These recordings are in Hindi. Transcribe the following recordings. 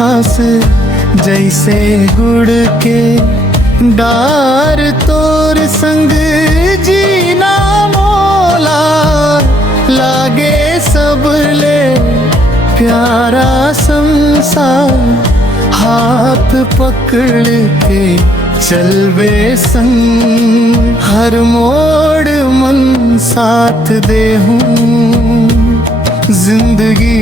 मिठास जैसे गुड़ के डार तोर संग जीना मोला लागे सबले प्यारा संसार। हाथ पकड़ के चलबे संग हर मोड़ मन साथ दे हूँ। जिंदगी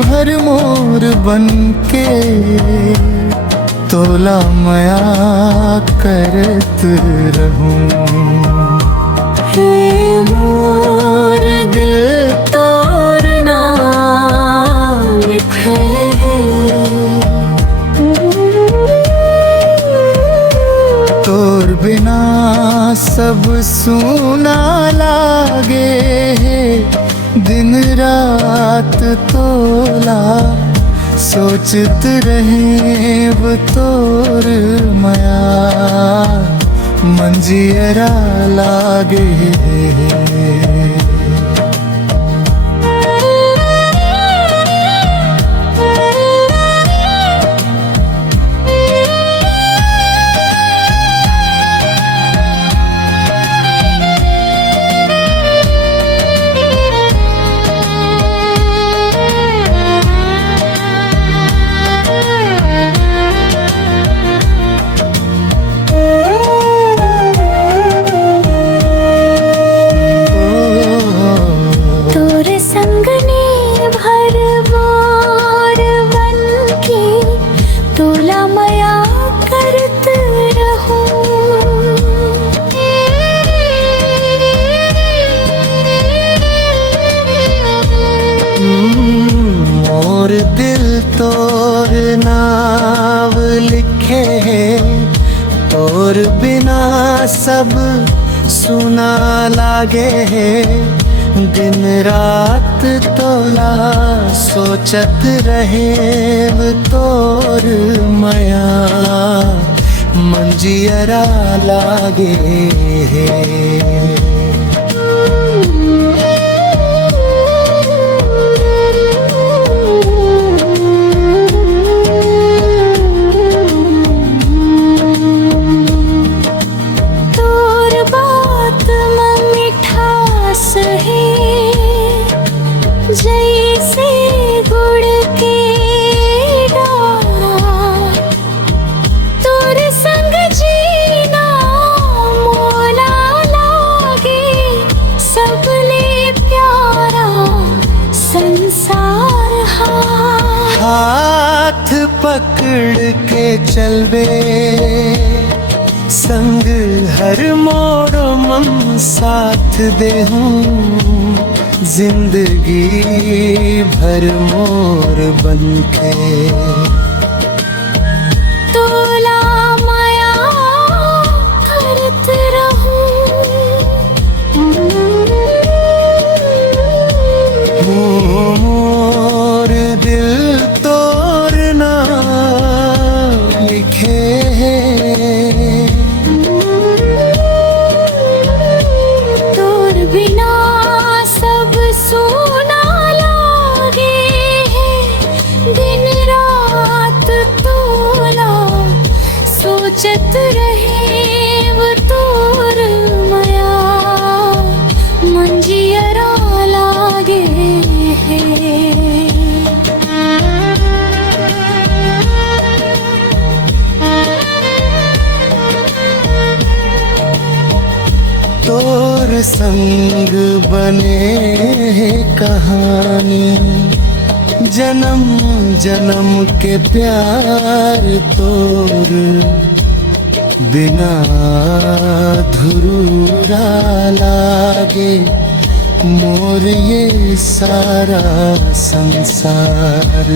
भर मोर बन के तोला मया करत रहूं। हे मोर दिल तोरना लिखे तोर बिना सब सूना लागे। दिन रात तोला सोचत रहे वो तोर मया मंजियरा लागे। मोर दिल तोर नाव लिखे तोर बिना सब सुना लागे। दिन रात तोला सोचत रहे तोर मया मंजियरा लागे। जैसे गुड़ के डार तोर संग जीना मोला लागे। सबले प्यारा संसार हाथ पकड़ के चलबे संग हर मोड़ मन साथ दे हूँ। जिंदगी भर मोर बनके तोला माया करत रहूं। मोर दिल तोरना लिखे तोर बिना सब सोना लागे। दिन रात तोला सोचत रहे वो तोर मया मंजियरा लागे। तोर संग बने कहानी जन्म जन्म के प्यार तोर बिना धुरूरा लागे। मोर ये सारा संसार